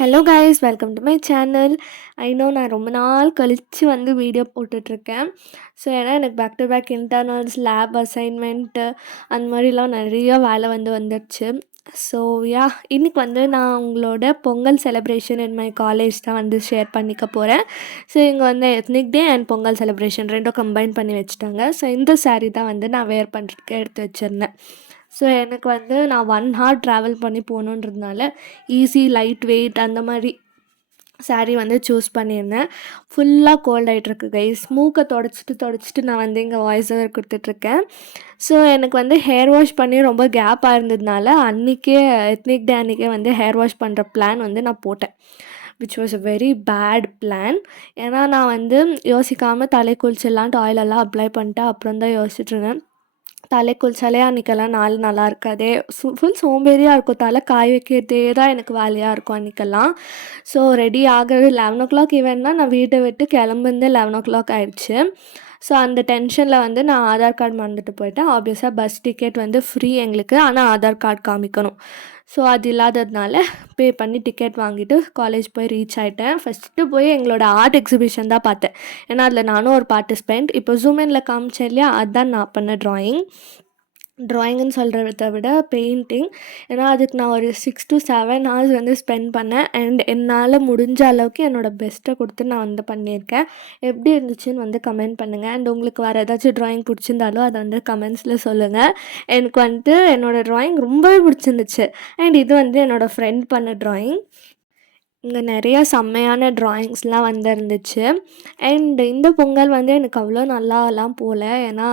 Hello guys, welcome to my channel. நான் ரொம்ப நாள் கழித்து வந்து வீடியோ போட்டுட்ருக்கேன். ஸோ ஏன்னா எனக்கு back to back internals, lab assignment அந்த மாதிரிலாம் நிறைய வேலை வந்துடுச்சு. ஸோ இன்றைக்கி வந்து நான் உங்களோட Pongal celebration in my college தான் வந்து ஷேர் பண்ணிக்க போகிறேன். ஸோ இங்கே வந்து ethnic day and Pongal celebration ரெண்டும் கம்பைன் பண்ணி வச்சுட்டாங்க. ஸோ இந்த சாரீ தான் வந்து நான் வேர் பண்ணுறதுக்கு எடுத்து வச்சுருந்தேன். ஸோ எனக்கு வந்து நான் 1 hour ட்ராவல் பண்ணி போகணுன்றதுனால ஈஸி, லைட் வெயிட் அந்த மாதிரி சாரீ வந்து சூஸ் பண்ணியிருந்தேன். ஃபுல்லாக கோல்ட் ஆகிட்ருக்கு கைஸ். மூக்கை தொடச்சிட்டு நான் வந்து இங்கே வாய்ஸ் ஓவர் கொடுத்துட்ருக்கேன். ஸோ எனக்கு வந்து ஹேர் வாஷ் பண்ணி ரொம்ப கேப்பாக இருந்ததுனால அன்றைக்கே எத்னிக் டே அன்றைக்கே வந்து ஹேர் வாஷ் பண்ணுற பிளான் வந்து நான் போட்டேன். Which was a very bad plan. ஏன்னா நான் வந்து யோசிக்காமல் தலை குளிச்சிடலான்ட்டு ஆயிலெல்லாம் அப்ளை பண்ணிட்டு அப்புறம் தான் யோசிச்சுட்ருந்தேன். தலை குளிச்சாலே அன்றைக்கெல்லாம் நாள் நல்லா இருக்காதே, ஃபுல் சோம்பேறியாக இருக்கும். தலை காய வைக்கிறதே தான் எனக்கு வேலையாக இருக்கும் அன்றைக்கெல்லாம். ஸோ ரெடி ஆகிறது 11 ஈவெண்ட்னா நான் வீட்டை விட்டு கிளம்புந்து 11 ஆகிடுச்சு. ஸோ அந்த டென்ஷனில் வந்து நான் ஆதார் கார்டு மறந்துட்டு போயிட்டேன். ஆப்வியஸாக பஸ் டிக்கெட் வந்து ஃப்ரீ எங்களுக்கு, ஆனால் ஆதார் கார்டு காமிக்கணும். ஸோ அது இல்லாததுனால பே பண்ணி டிக்கெட் வாங்கிட்டு காலேஜ் போய் ரீச் ஆகிட்டேன். ஃபஸ்ட்டு போய் எங்களோட ஆர்ட் எக்ஸிபிஷன் தான் பார்த்தேன். ஏன்னா அதில் நானும் ஒரு பார்ட்டிசிபெண்ட். இப்போ ஜூமினில் காமிச்சேன் இல்லையா, அதுதான் நான் பண்ண ட்ராயிங்குன்னு சொல்கிறத விட பெயிண்டிங். ஏன்னா அதுக்கு நான் ஒரு 6 to 7 hours வந்து ஸ்பெண்ட் பண்ணேன். அண்ட் என்னால் முடிஞ்ச அளவுக்கு என்னோடய பெஸ்ட்டை கொடுத்து நான் வந்து பண்ணியிருக்கேன். எப்படி இருந்துச்சுன்னு வந்து கமெண்ட் பண்ணுங்கள். அண்ட் உங்களுக்கு வேறு ஏதாச்சும் ட்ராயிங் பிடிச்சிருந்தாலும் அதை வந்து கமெண்ட்ஸில் சொல்லுங்கள். எனக்கு வந்துட்டு என்னோடய ட்ராயிங் ரொம்பவே பிடிச்சிருந்துச்சு. அண்ட் இது வந்து என்னோடய ஃப்ரெண்ட் பண்ண ட்ராயிங். இங்கே நிறைய செம்மையான ட்ராயிங்ஸ்லாம் வந்துருந்துச்சு. அண்ட் இந்த பொங்கல் வந்து எனக்கு அவ்வளோ நல்லாலாம் போகல. ஏன்னா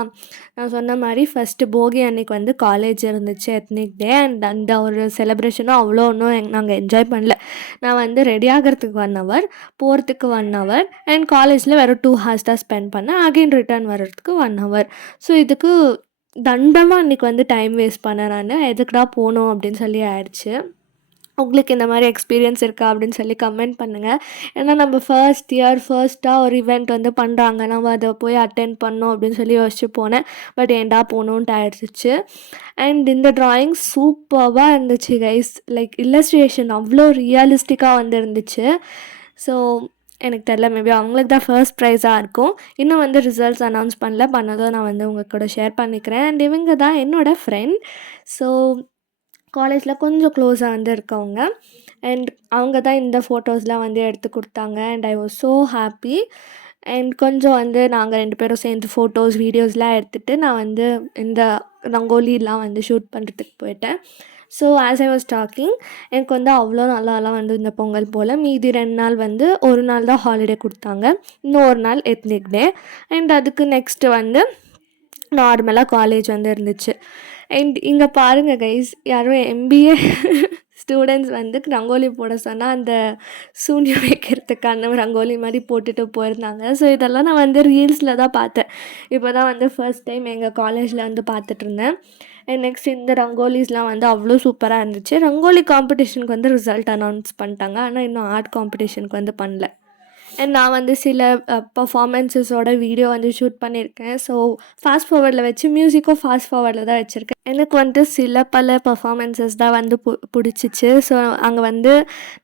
நான் சொன்ன மாதிரி ஃபஸ்ட்டு போகி அன்றைக்கி வந்து காலேஜ் இருந்துச்சு, எத்னிக் டே. அண்ட் அந்த ஒரு செலிப்ரேஷனும் அவ்வளோ ஒன்றும் நாங்கள் என்ஜாய் பண்ணல. நான் வந்து ரெடி ஆகிறதுக்கு 1 hour, போகிறதுக்கு 1 hour, அண்ட் காலேஜில் வெறும் 2 hours தான் ஸ்பெண்ட் பண்ணேன். அகெயின் ரிட்டர்ன் வர்றதுக்கு 1 hour. ஸோ இதுக்கு தண்டமாக அன்றைக்கி வந்து டைம் வேஸ்ட் பண்ணேன். நான் எதுக்குடா போகணும் அப்படின்னு சொல்லி ஆயிடுச்சு. உங்களுக்கு இந்த மாதிரி எக்ஸ்பீரியன்ஸ் இருக்கா அப்படின்னு சொல்லி கமெண்ட் பண்ணுங்கள். ஏன்னா நம்ம ஃபர்ஸ்ட்டாக ஒரு இவெண்ட் வந்து பண்ணுறாங்க, நம்ம அதை போய் அட்டென்ட் பண்ணோம் அப்படின்னு சொல்லி யோசிச்சு போனேன். பட் ஏன்டா போகணுன்ட்டு ஆயிடுச்சு. அண்ட் இந்த ட்ராயிங் சூப்பராக இருந்துச்சு கைஸ். லைக் இல்லஸ்ட்ரேஷன் அவ்வளோ ரியலிஸ்டிக்காக வந்து இருந்துச்சு. ஸோ எனக்கு தெரியல, மேபி அவங்களுக்கு தான் ஃபர்ஸ்ட் ப்ரைஸாக இருக்கும். இன்னும் வந்து ரிசல்ட்ஸ் அனௌன்ஸ் பண்ணதும் நான் வந்து உங்கள் கூட ஷேர் பண்ணிக்கிறேன். அண்ட் இவங்க தான் என்னோடய ஃப்ரெண்ட். ஸோ காலேஜில் கொஞ்சம் க்ளோஸாக வந்து இருக்கவங்க. அண்ட் அவங்க தான் இந்த ஃபோட்டோஸ்லாம் வந்து எடுத்து கொடுத்தாங்க. And I was so happy. And கொஞ்சம் வந்து நாங்கள் 2 பேரும் சேர்ந்து ஃபோட்டோஸ், வீடியோஸ்லாம் எடுத்துகிட்டு நான் வந்து இந்த ரங்கோலிலாம் வந்து ஷூட் பண்ணுறதுக்கு போயிட்டேன். So as I was talking, எனக்கு வந்து அவ்வளோ நல்லாலாம் வந்து இந்த பொங்கல் போல். மீதி 2 நாள் வந்து ஒரு நாள் தான் ஹாலிடே கொடுத்தாங்க, இன்னும் ஒரு நாள் எத்னிக் டே. அண்ட் அதுக்கு நெக்ஸ்ட்டு வந்து நார்மலாக காலேஜ் வந்து இருந்துச்சு. அண்ட் இங்கே பாருங்கள் கைஸ், யாரும் MBA ஸ்டூடெண்ட்ஸ் வந்து ரங்கோலி போட சொன்னால் அந்த சூன்யம் வைக்கிறதுக்கான ரங்கோலி மாதிரி போட்டுட்டு போயிருந்தாங்க. ஸோ இதெல்லாம் நான் வந்து ரீல்ஸில் தான் பார்த்தேன். இப்போ தான் வந்து ஃபர்ஸ்ட் டைம் எங்கள் காலேஜில் வந்து பார்த்துட்ருந்தேன். அண்ட் நெக்ஸ்ட் இந்த ரங்கோலிஸ்லாம் வந்து அவ்வளோ சூப்பராக இருந்துச்சு. ரங்கோலி காம்படிஷனுக்கு வந்து ரிசல்ட் அனௌன்ஸ் பண்ணிட்டாங்க, ஆனால் இன்னும் ஆர்ட் காம்படிஷனுக்கு வந்து பண்ணல. அண்ட் நான் வந்து சில பர்ஃபார்மன்ஸஸோட வீடியோ வந்து ஷூட் பண்ணியிருக்கேன். ஸோ ஃபாஸ்ட் ஃபார்வர்டில் வச்சு மியூசிக்கும் ஃபாஸ்ட் ஃபார்வர்டில் தான் வச்சுருக்கேன். எனக்கு வந்துட்டு பல பர்ஃபார்மன்ஸஸ் தான் வந்து பிடிச்சிச்சு. ஸோ அங்கே வந்து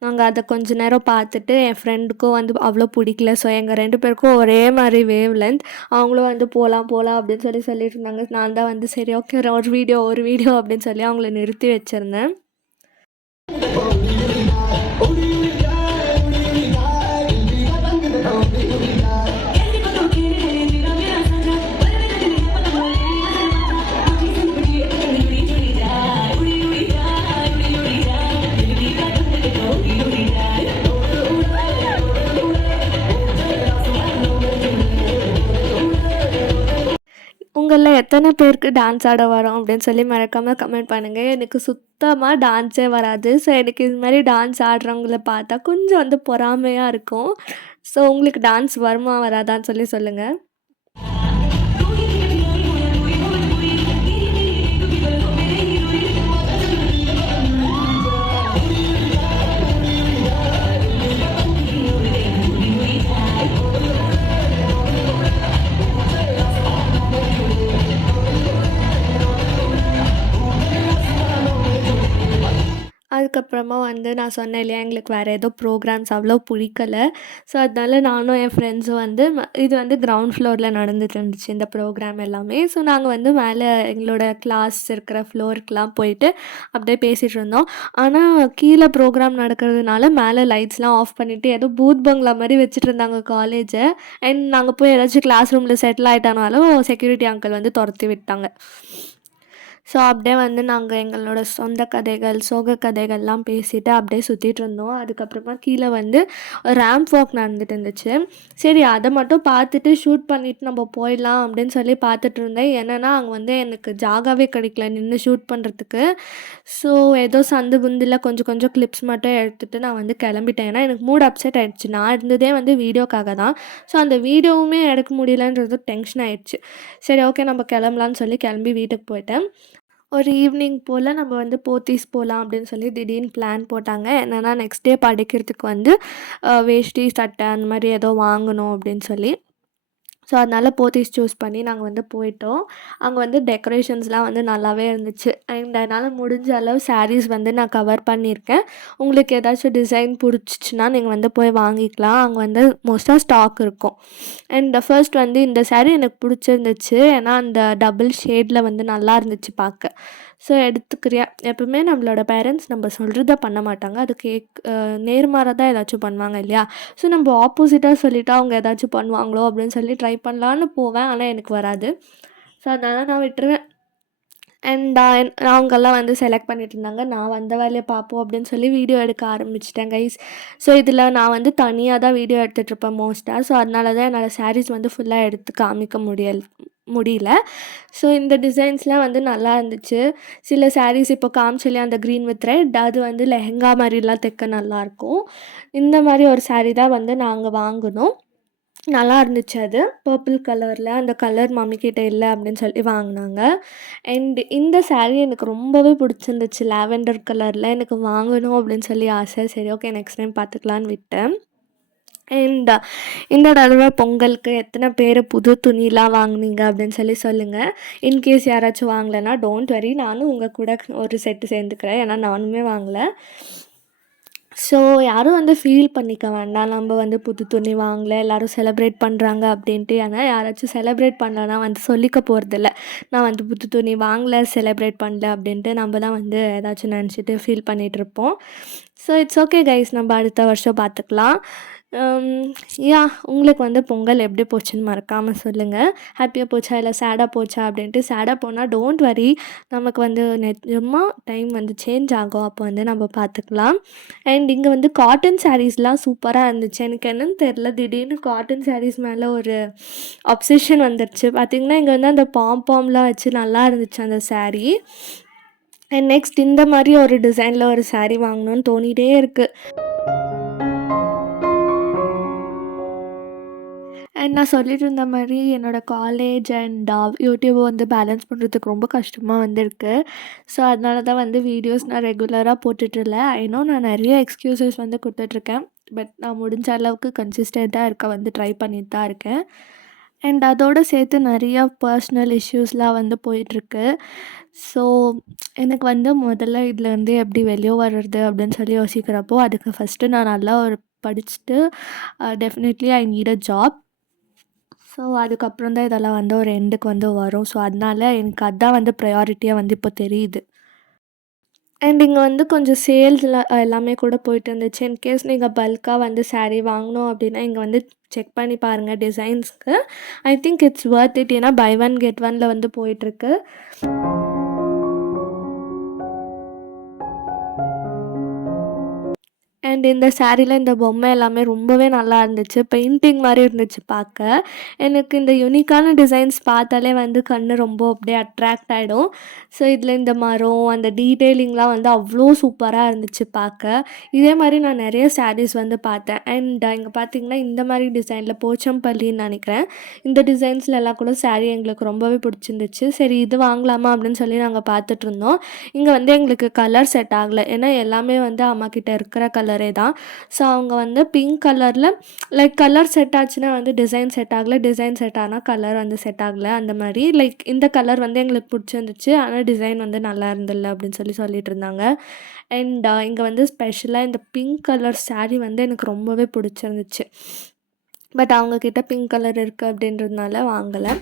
நாங்கள் அதை கொஞ்ச நேரம் பார்த்துட்டு என் ஃப்ரெண்டுக்கும் வந்து அவ்வளோ பிடிக்கல. ஸோ எங்கள் 2 பேருக்கும் ஒரே மாதிரி வேவ் லென்த். அவங்களும் வந்து போகலாம் அப்படின்னு சொல்லிட்டு இருந்தாங்க. நான் தான் வந்து சரி ஓகே ஒரு வீடியோ அப்படின்னு சொல்லி அவங்கள நிறுத்தி வச்சுருந்தேன். உங்களில் எத்தனை பேருக்கு டான்ஸ் ஆட வரும் அப்படின்னு சொல்லி மறக்காமல் கமெண்ட் பண்ணுங்கள். எனக்கு சுத்தமாக டான்ஸே வராது. ஸோ எனக்கு இது மாதிரி டான்ஸ் ஆடுறவங்கள பார்த்தா கொஞ்சம் வந்து பொறாமையாக இருக்கும். ஸோ உங்களுக்கு டான்ஸ் வருமா வராதான்னு சொல்லி சொல்லுங்கள். அதுக்கப்புறம் அதுக்கப்புறமா வந்து நான் சொன்னேன் இல்லையா, எங்களுக்கு வேறு ஏதோ ப்ரோக்ராம்ஸ் அவ்வளோ பிடிக்கல. ஸோ அதனால நானும் என் ஃப்ரெண்ட்ஸும் வந்து இது வந்து கிரவுண்ட் ஃப்ளோரில் நடந்துட்டு இருந்துச்சு இந்த ப்ரோக்ராம் எல்லாமே. ஸோ நாங்கள் வந்து மேலே எங்களோட கிளாஸ் இருக்கிற ஃப்ளோருக்குலாம் போயிட்டு அப்படியே பேசிகிட்டு இருந்தோம். ஆனால் கீழே ப்ரோக்ராம் நடக்கிறதுனால மேலே லைட்ஸ்லாம் ஆஃப் பண்ணிவிட்டு ஏதோ பூத் பங்களா மாதிரி வச்சுட்டு இருந்தாங்க காலேஜை. அண்ட் நாங்கள் போய் ஏதாச்சும் கிளாஸ் ரூமில் செட்டில் ஆகிட்டானாலும் செக்யூரிட்டி அங்கிள் வந்து துரத்தி விட்டாங்க. ஸோ அப்படியே வந்து நாங்கள் எங்களோட சொந்த கதைகள், சோக கதைகள்லாம் பேசிட்டு அப்படியே சுற்றிட்டு இருந்தோம். அதுக்கப்புறமா கீழே வந்து ரேம்ப் வாக் நடந்துட்டு இருந்துச்சு. சரி அதை மட்டும் பார்த்துட்டு ஷூட் பண்ணிவிட்டு நம்ம போயிடலாம் அப்படின்னு சொல்லி பார்த்துட்டு இருந்தேன். என்னென்னா அங்கே வந்து எனக்கு ஜாகாவே கிடைக்கல நின்று ஷூட் பண்ணுறதுக்கு. ஸோ ஏதோ சந்து புந்தில் கொஞ்சம் கொஞ்சம் கிளிப்ஸ் மட்டும் எடுத்துகிட்டு நான் வந்து கிளம்பிட்டேன். ஏன்னா எனக்கு மூட் அப்செட் ஆகிடுச்சு. நான் இருந்ததே வந்து வீடியோக்காக தான். ஸோ அந்த வீடியோவுமே எடுக்க முடியலன்றது டென்ஷன் ஆகிடுச்சு. சரி ஓகே நம்ம கிளம்பலான்னு சொல்லி கிளம்பி வீட்டுக்கு போயிட்டேன். ஒரு ஈவினிங் போல் நம்ம வந்து போத்தீஸ் போகலாம் அப்படின்னு சொல்லி திடீர்னு பிளான் போட்டாங்க. என்னென்னா நெக்ஸ்ட் டே படிக்கிறதுக்கு வந்து வேஷ்டி சட்டை அந்த மாதிரி ஏதோ வாங்கணும் அப்படின்னு சொல்லி. ஸோ அதனால் போத்தீஸ் சூஸ் பண்ணி நாங்கள் வந்து போயிட்டோம். அங்கே வந்து டெக்கரேஷன்ஸ்லாம் வந்து நல்லாவே இருந்துச்சு. அண்ட் அதனால் முடிஞ்ச அளவு சாரீஸ் வந்து நான் கவர் பண்ணியிருக்கேன். உங்களுக்கு ஏதாச்சும் டிசைன் பிடிச்சிச்சின்னா நீங்கள் வந்து போய் வாங்கிக்கலாம். அங்கே வந்து மோஸ்ட்டாக ஸ்டாக் இருக்கும். அண்ட் ஃபர்ஸ்ட் வந்து இந்த சாரீ எனக்கு பிடிச்சிருந்துச்சு. ஏன்னா அந்த டபுள் ஷேடில் வந்து நல்லா இருந்துச்சு பார்க்க. ஸோ எடுத்துக்கிறியா, எப்பவுமே நம்மளோட பேரண்ட்ஸ் நம்ம சொல்கிறத பண்ண மாட்டாங்க. அது நேர்மாறாக தான் ஏதாச்சும் பண்ணுவாங்க இல்லையா. ஸோ நம்ம ஆப்போசிட்டாக சொல்லிவிட்டு அவங்க ஏதாச்சும் பண்ணுவாங்களோ அப்படின்னு சொல்லி ட்ரை பண்ணலான்னு போவேன். ஆனால் எனக்கு வராது. ஸோ அதனால் நான் விட்டுருவேன். அண்ட் அவங்கெல்லாம் வந்து செலக்ட் பண்ணிட்டு இருந்தாங்க. நான் வந்த வேலையை பார்ப்போம் அப்படின்னு சொல்லி வீடியோ எடுக்க ஆரம்பிச்சிட்டேன் கைஸ். ஸோ இதில் நான் வந்து தனியாக தான் வீடியோ எடுத்துகிட்ருப்பேன் மோஸ்ட்டாக. ஸோ அதனால தான் என்னால் சாரீஸ் வந்து ஃபுல்லாக எடுத்து காமிக்க முடியல. ஸோ இந்த டிசைன்ஸ்லாம் வந்து நல்லா இருந்துச்சு. சில சாரீஸ் இப்போ காமிச்சலையே அந்த க்ரீன் வித் ரெட், அது வந்து லெஹெங்கா மாதிரிலாம் தைக்க நல்லாயிருக்கும். இந்த மாதிரி ஒரு சாரீ தான் வந்து நாங்கள் வாங்கினோம். நல்லா இருந்துச்சு. அது பர்பிள் கலரில், அந்த கலர் மம்மிக்கிட்ட இல்லை அப்படின்னு சொல்லி வாங்கினாங்க. அண்ட் இந்த சாரீ எனக்கு ரொம்பவே பிடிச்சிருந்துச்சு. லாவெண்டர் கலரில் எனக்கு வாங்கணும் அப்படின்னு சொல்லி ஆசை. சரி ஓகே நெக்ஸ்ட் டைம் பார்த்துக்கலான்னு விட்டேன். அண்ட் இந்த தடவை பொங்கலுக்கு எத்தனை பேர் புது துணிலாம் வாங்கினீங்க அப்படின்னு சொல்லி சொல்லுங்கள். இன்கேஸ் யாராச்சும் வாங்கலைன்னா டோன்ட் வரி, நானும் உங்கள் கூட ஒரு செட்டு சேர்ந்துக்கிறேன். ஏன்னா நானுமே வாங்கலை. ஸோ யாரும் வந்து ஃபீல் பண்ணிக்க வேண்டாம், நம்ம வந்து புது துணி வாங்கலை, எல்லோரும் செலிப்ரேட் பண்ணுறாங்க அப்படின்ட்டு. ஆனால் யாராச்சும் செலிப்ரேட் பண்ணலன்னா வந்து சொல்லிக்க போகிறதில்ல, நான் வந்து புது துணி வாங்கலை, செலிப்ரேட் பண்ணல அப்படின்ட்டு. நம்ம தான் வந்து ஏதாச்சும் நினச்சிட்டு ஃபீல் பண்ணிகிட்ருப்போம். ஸோ இட்ஸ் ஓகே கைஸ், நம்ம அடுத்த வருஷம் பார்த்துக்கலாம். உங்களுக்கு வந்து பொங்கல் எப்படி போச்சுன்னு மறக்காமல் சொல்லுங்கள். ஹாப்பியாக போச்சா இல்லை சேடாக போச்சா அப்படின்ட்டு. சேடாக போனால் டோன்ட் வரி, நமக்கு வந்து நிஜமாக டைம் வந்து சேஞ்ச் ஆகும். அப்போ வந்து நம்ம பார்த்துக்கலாம். அண்ட் இங்கே வந்து காட்டன் சாரீஸ்லாம் சூப்பராக இருந்துச்சு. எனக்கு என்னன்னு தெரில, திடீர்னு காட்டன் சாரீஸ் மேலே ஒரு அப்சஷன் வந்துடுச்சு. பார்த்திங்கன்னா இங்கே வந்து அந்த பாம்லாம் வச்சு நல்லா இருந்துச்சு அந்த சாரீ. அண்ட் நெக்ஸ்ட் இந்த மாதிரி ஒரு டிசைனில் ஒரு சாரீ வாங்கணும்னு தோணிகிட்டே இருக்குது. அண்ட் நான் சொல்லிட்டு இருந்த மாதிரி என்னோடய காலேஜ் அண்ட் யூடியூப்பை வந்து பேலன்ஸ் பண்ணுறதுக்கு ரொம்ப கஷ்டமாக வந்திருக்கு. ஸோ அதனால தான் வந்து வீடியோஸ் நான் ரெகுலராக போட்டுட்ருல. இன்னும் நான் நிறைய எக்ஸ்கியூசஸ் வந்து கொடுத்துட்ருக்கேன். பட் நான் முடிஞ்ச அளவுக்கு கன்சிஸ்டண்ட்டாக இருக்க வந்து ட்ரை பண்ணிட்டு தான் இருக்கேன். அண்ட் அதோடு சேர்த்து நிறையா பர்ஸ்னல் இஷ்யூஸ்லாம் வந்து போயிட்டுருக்கு. ஸோ எனக்கு வந்து முதல்ல இதுலேருந்து எப்படி வெளியே வர்றது அப்படின்னு சொல்லி யோசிக்கிறப்போ, அதுக்கு ஃபஸ்ட்டு நான் நல்லா ஒரு படிச்சுட்டு definitely I need a job. So அதுக்கப்புறம் தான் இதெல்லாம் வந்து ஒரு எண்டுக்கு வந்து வரும். ஸோ அதனால எனக்கு அதுதான் வந்து ப்ரையாரிட்டியாக வந்து இப்போ தெரியுது. அண்ட் இங்கே வந்து கொஞ்சம் சேல்ஸில் எல்லாமே கூட போயிட்டு இருந்துச்சு. இன்கேஸ் நீங்கள் பல்காக வந்து சாரீ வாங்கணும் அப்படின்னா இங்கே வந்து செக் பண்ணி பாருங்கள் டிசைன்ஸ்க்கு. I think it's worth it. ஏன்னா பை ஒன் கெட் ஒனில் வந்து போயிட்டுருக்கு. அண்ட் இந்த சாரீல இந்த பொம்மை எல்லாமே ரொம்பவே நல்லா இருந்துச்சு. பெயிண்டிங் மாதிரி இருந்துச்சு பார்க்க. எனக்கு இந்த யூனிக்கான டிசைன்ஸ் பார்த்தாலே வந்து கண்ணு ரொம்ப அப்படியே அட்ராக்ட் ஆகிடும். ஸோ இதில் இந்த மரம், அந்த டீட்டெயிலிங்லாம் வந்து அவ்வளோ சூப்பராக இருந்துச்சு பார்க்க. இதே மாதிரி நான் நிறைய சாரீஸ் வந்து பார்த்தேன். அண்ட் இங்கே பார்த்தீங்கன்னா இந்த மாதிரி டிசைனில் போச்சம்பள்ளின்னு நினைக்கிறேன். இந்த டிசைன்ஸில் எல்லாம் கூட சாரீ எங்களுக்கு ரொம்பவே பிடிச்சிருந்துச்சு. சரி இது வாங்கலாமா அப்படின்னு சொல்லி நாங்கள் பார்த்துட்ருந்தோம். இங்கே வந்து எங்களுக்கு கலர் செட் ஆகலை. ஏன்னா எல்லாமே வந்து அம்மாக்கிட்ட இருக்கிற கலரே கலரே தான். ஸோ அவங்க வந்து பிங்க் கலரில் லைக் கலர் செட் ஆச்சுன்னா வந்து டிசைன் செட் ஆகலை, டிசைன் செட் ஆனால் கலர் வந்து செட் ஆகலை. அந்த மாதிரி லைக் இந்த கலர் வந்து எங்களுக்கு பிடிச்சிருந்துச்சு, ஆனால் டிசைன் வந்து நல்லா இருந்தில்ல அப்படின்னு சொல்லிட்டு இருந்தாங்க. அண்ட் இங்கே வந்து ஸ்பெஷலாக இந்த பிங்க் கலர் saree வந்து எனக்கு ரொம்பவே பிடிச்சிருந்துச்சு. பட் அவங்கக்கிட்ட பிங்க் கலர் இருக்குது அப்படின்றதுனால வாங்கலை.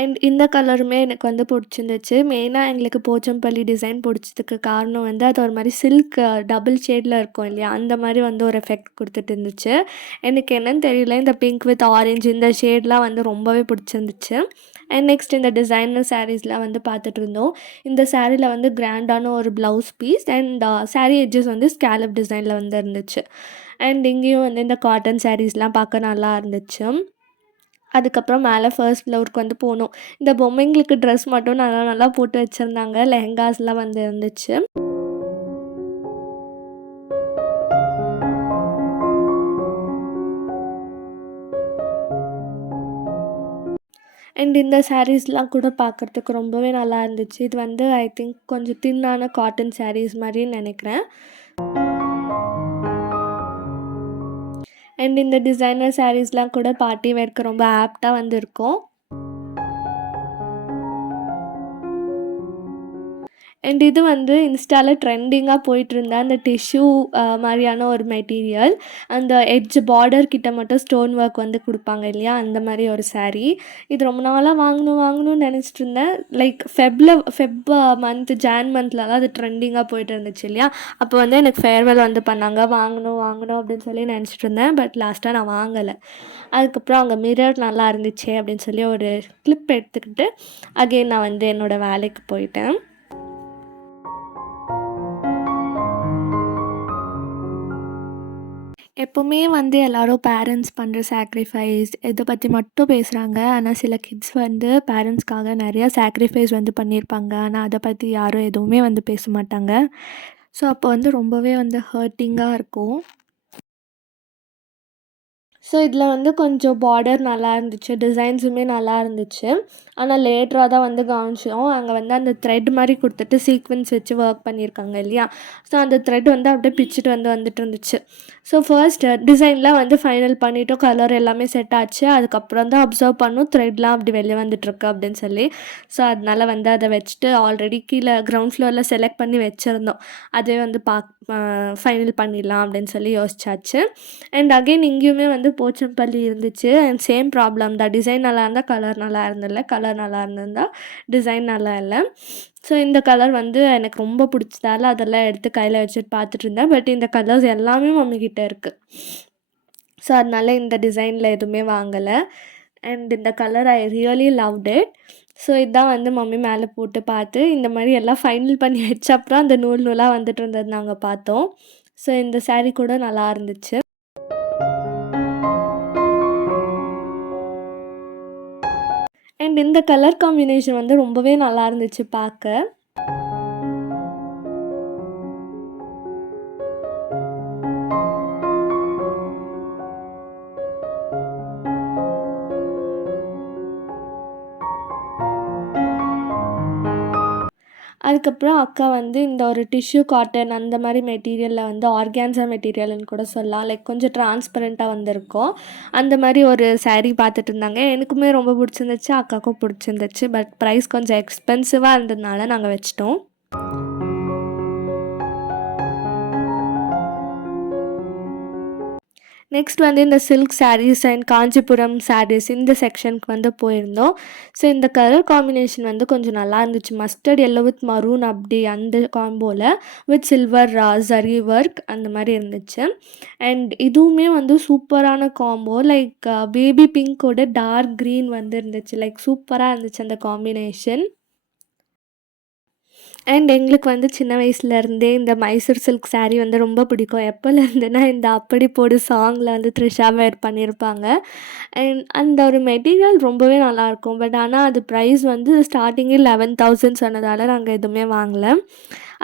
அண்ட் இந்த கலருமே எனக்கு வந்து பிடிச்சிருந்துச்சு. மெயினாக எங்களுக்கு போச்சம்பள்ளி டிசைன் பிடிச்சதுக்கு காரணம் வந்து அது ஒரு மாதிரி சில்க் டபுள் ஷேடில் இருக்கும் இல்லையா, அந்த மாதிரி வந்து ஒரு எஃபெக்ட் கொடுத்துட்டு இருந்துச்சு. எனக்கு என்னன்னு தெரியல, இந்த பிங்க் வித் ஆரஞ்சு இந்த ஷேட்லாம் வந்து ரொம்பவே பிடிச்சிருந்துச்சு. அண்ட் நெக்ஸ்ட் இந்த டிசைனர் சாரீஸ்லாம் வந்து பார்த்துட்டு இருந்தோம். இந்த சாரியில் வந்து கிராண்டான ஒரு blouse piece and sari edges வந்து ஸ்கேலப் டிசைனில் வந்து இருந்துச்சு. அண்ட் இங்கேயும் வந்து இந்த காட்டன் சாரீஸ்லாம் பார்க்க நல்லா இருந்துச்சு. அதுக்கப்புறம் மேலே ஃபர்ஸ்ட் ஃப்ளோருக்கு வந்து போனோம். இந்த பொம்மைங்களுக்கு ட்ரெஸ் மட்டும் நல்லா நல்லா போட்டு வச்சுருந்தாங்க. லெஹெங்காஸ்லாம் வந்து இருந்துச்சு. அண்ட் இந்த சாரீஸ்லாம் கூட பார்க்குறதுக்கு ரொம்பவே நல்லா இருந்துச்சு. இது வந்து ஐ திங்க் கொஞ்சம் தின்னான காட்டன் சாரீஸ் மாதிரின்னு நினைக்கிறேன். அண்ட் இந்த டிசைனர் சாரீஸ்லாம் கூட பார்ட்டி வேர்க்கு ரொம்ப ஆப்டாக வந்து இருக்கும். அண்ட் இது வந்து இன்ஸ்டாவில் ட்ரெண்டிங்காக போயிட்டுருந்த அந்த டிஷ்யூ மாதிரியான ஒரு மெட்டீரியல். அந்த எட்ஜ் பார்டர் கிட்ட மட்டும் ஸ்டோன் ஒர்க் வந்து கொடுப்பாங்க இல்லையா, அந்த மாதிரி ஒரு saree. இது ரொம்ப நாளாக வாங்கணும்னு நினச்சிட்டு இருந்தேன். லைக் ஃபெப் மந்த் மந்த்லலாம் அது ட்ரெண்டிங்காக போயிட்டு இருந்துச்சு இல்லையா, அப்போ வந்து எனக்கு ஃபேர்வெல் வந்து பண்ணாங்க. வாங்கணும் அப்படின்னு சொல்லி நினச்சிட்டு இருந்தேன். பட் லாஸ்ட்டாக நான் வாங்கலை. அதுக்கப்புறம் அங்கே மிரர் நல்லா இருந்துச்சு அப்படின்னு சொல்லி ஒரு கிளிப் எடுத்துக்கிட்டு அகெயின் நான் வந்து என்னோடய வேலைக்கு போயிட்டேன். எப்போவுமே வந்து எல்லோரும் பேரண்ட்ஸ் பண்ணுற சாக்ரிஃபைஸ் இதை பற்றி மட்டும் பேசுகிறாங்க. ஆனால் சில கிட்ஸ் வந்து பேரண்ட்ஸ்க்காக நிறையா சாக்ரிஃபைஸ் வந்து பண்ணியிருப்பாங்க. ஆனால் அதை பற்றி யாரும் எதுவுமே வந்து பேச மாட்டாங்க. ஸோ அப்போ வந்து ரொம்பவே வந்து ஹர்ட்டிங்காக இருக்கும். ஸோ இதில் வந்து கொஞ்சம் பார்டர் நல்லா இருந்துச்சு, டிசைன்ஸுமே நல்லா இருந்துச்சு. ஆனால் லேட்டராக தான் வந்து கவனிச்சோம். அங்கே வந்து அந்த த்ரெட் மாதிரி கொடுத்துட்டு சீக்வென்ஸ் வச்சு ஒர்க் பண்ணியிருக்காங்க இல்லையா, ஸோ அந்த த்ரெட் வந்து அப்படியே பிச்சுட்டு வந்துட்டு இருந்துச்சு. ஸோ ஃபர்ஸ்ட் டிசைன்லாம் வந்து ஃபைனல் பண்ணிவிட்டோம், கலர் எல்லாமே செட் ஆச்சு. அதுக்கப்புறம் தான் அப்சர்வ் பண்ணோம் த்ரெட்லாம் அப்படி வெளியே வந்துட்டுருக்கு அப்படின்னு சொல்லி. ஸோ அதனால் வந்து அதை வச்சுட்டு ஆல்ரெடி கீழே கிரவுண்ட் ஃப்ளோரில் செலக்ட் பண்ணி வச்சுருந்தோம். அதே வந்து ஃபைனல் பண்ணிடலாம் அப்படின்னு சொல்லி யோசிச்சாச்சு. அண்ட் அகெயின் இங்கேயுமே வந்து போச்சம்பள்ளி இருந்துச்சு. அண்ட் சேம் ப்ராப்ளம் தான், டிசைன் நல்லா இருந்தால் கலர் நல்லா இருந்தில்ல, கலர் நல்லா இருந்திருந்தால் டிசைன் நல்லா இல்லை. ஸோ இந்த கலர் வந்து எனக்கு ரொம்ப பிடிச்சதால அதெல்லாம் எடுத்து கையில் வச்சுட்டு பார்த்துட்டு இருந்தேன். பட் இந்த கலர்ஸ் எல்லாமே மம்மிக்கிட்ட இருக்குது. ஸோ அதனால இந்த டிசைனில் எதுவுமே வாங்கலை. அண்ட் இந்த colour I really loved it. So இதான் வந்து மம்மி மேலே போட்டு பார்த்து இந்த மாதிரி எல்லாம் ஃபைனல் பண்ணி வச்ச அப்புறம் அந்த நூல் நூலாக வந்துட்டு இருந்தது நாங்கள் பார்த்தோம். ஸோ இந்த saree கூட நல்லா இருந்துச்சு. அண்ட் இந்த கலர் காம்பினேஷன் வந்து ரொம்பவே நல்லா இருந்துச்சு பார்க்க. அதுக்கப்புறம் அக்கா வந்து இந்த ஒரு டிஷ்யூ காட்டன் அந்த மாதிரி மெட்டீரியலில் வந்து ஆர்கான்ஸா மெட்டீரியல்னு கூட சொல்லலாம், லைக் கொஞ்சம் டிரான்ஸ்பரண்ட்டாக வந்திருக்கும். அந்த மாதிரி ஒரு saree பார்த்துட்டு இருந்தாங்க. எனக்குமே ரொம்ப பிடிச்சிருந்துச்சு, அக்காவுக்கும் பிடிச்சிருந்துச்சு. பட் ப்ரைஸ் கொஞ்சம் எக்ஸ்பென்சிவாக இருந்ததுனால நாங்கள் வச்சிட்டோம். நெக்ஸ்ட் வந்து இந்த சில்க் சாரீஸ் அண்ட் காஞ்சிபுரம் சாரீஸ் இந்த செக்ஷனுக்கு வந்து போயிருந்தோம். ஸோ இந்த கலர் காம்பினேஷன் வந்து கொஞ்சம் நல்லா இருந்துச்சு. மஸ்டர்ட் எல்லோ வித் மரூன் அப்படி அந்த காம்போவில் வித் சில்வர் ஜரி ஒர்க் அந்த மாதிரி இருந்துச்சு. அண்ட் இதுவுமே வந்து சூப்பரான காம்போ, லைக் பேபி பிங்கோட டார்க் க்ரீன் வந்து இருந்துச்சு. லைக் சூப்பராக இருந்துச்சு அந்த காம்பினேஷன். அண்ட் எங்களுக்கு வந்து சின்ன வயசுலேருந்தே இந்த மைசூர் சில்க் saree வந்து ரொம்ப பிடிக்கும். எப்போலேருந்துன்னா இந்த அப்படி போடு சாங்கில் வந்து த்ரிஷா வேர் பண்ணியிருப்பாங்க. அண்ட் அந்த ஒரு மெட்டீரியல் ரொம்பவே நல்லாயிருக்கும். பட் ஆனால் அது ப்ரைஸ் வந்து ஸ்டார்டிங்கே 11,000 சொன்னதால் நாங்கள் எதுவுமே வாங்கலை.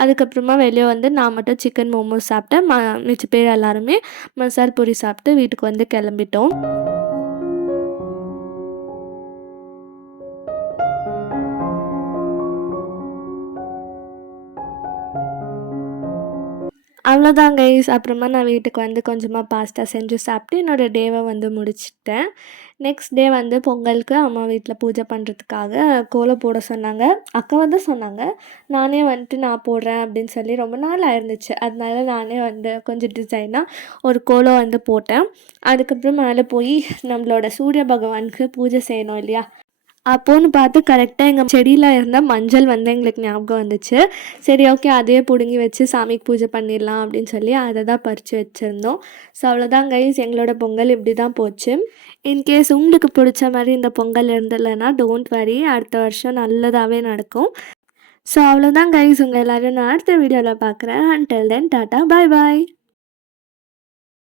அதுக்கப்புறமா வெளியே வந்து நான் மட்டும் சிக்கன் மோமோஸ் சாப்பிட்டேன். மிச்ச பேர் எல்லாருமே மசால் பூரி சாப்பிட்டு வீட்டுக்கு வந்து கிளம்பிட்டோம். அவ்வளோதான் கைஸ். அப்புறமா நான் வீட்டுக்கு வந்து கொஞ்சமாக பாஸ்தா செஞ்சு சாப்பிட்டு என்னோடய டேவை வந்து முடிச்சுட்டேன். நெக்ஸ்ட் டே வந்து பொங்கலுக்கு அம்மா வீட்டில் பூஜை பண்ணுறதுக்காக கோலம் போட சொன்னாங்க. அக்கா வந்து சொன்னாங்க. நானே வந்துட்டு நான் போடுறேன் அப்படின்னு சொல்லி ரொம்ப நாள் ஆயிருந்துச்சு. அதனால நானே வந்து கொஞ்சம் டிசைனாக ஒரு கோலம் வந்து போட்டேன். அதுக்கப்புறம் மேலே போய் நம்மளோட சூரிய பகவானுக்கு பூஜை செய்யணும் இல்லையா? அப்போன்னு பார்த்து கரெக்டாக எங்கள் செடியில் இருந்த மஞ்சள் வந்து எங்களுக்கு ஞாபகம் வந்துச்சு. சரி ஓகே அதையே பிடுங்கி வச்சு சாமிக்கு பூஜை பண்ணிடலாம் அப்படின்னு சொல்லி அதை தான் பறித்து வச்சுருந்தோம். ஸோ அவ்வளோதான் கைஸ், எங்களோட பொங்கல் இப்படி தான் போச்சு. இன்கேஸ் உங்களுக்கு பிடிச்ச மாதிரி இந்த பொங்கல் இருந்தலைன்னா டோன்ட் வரி, அடுத்த வருஷம் நல்லதாகவே நடக்கும். ஸோ அவ்வளோதான் கைஸ், உங்கள் எல்லோரும் நான் அடுத்த வீடியோவில் பார்க்குறேன். அன்டில் தென் டாட்டா, பாய் பாய்.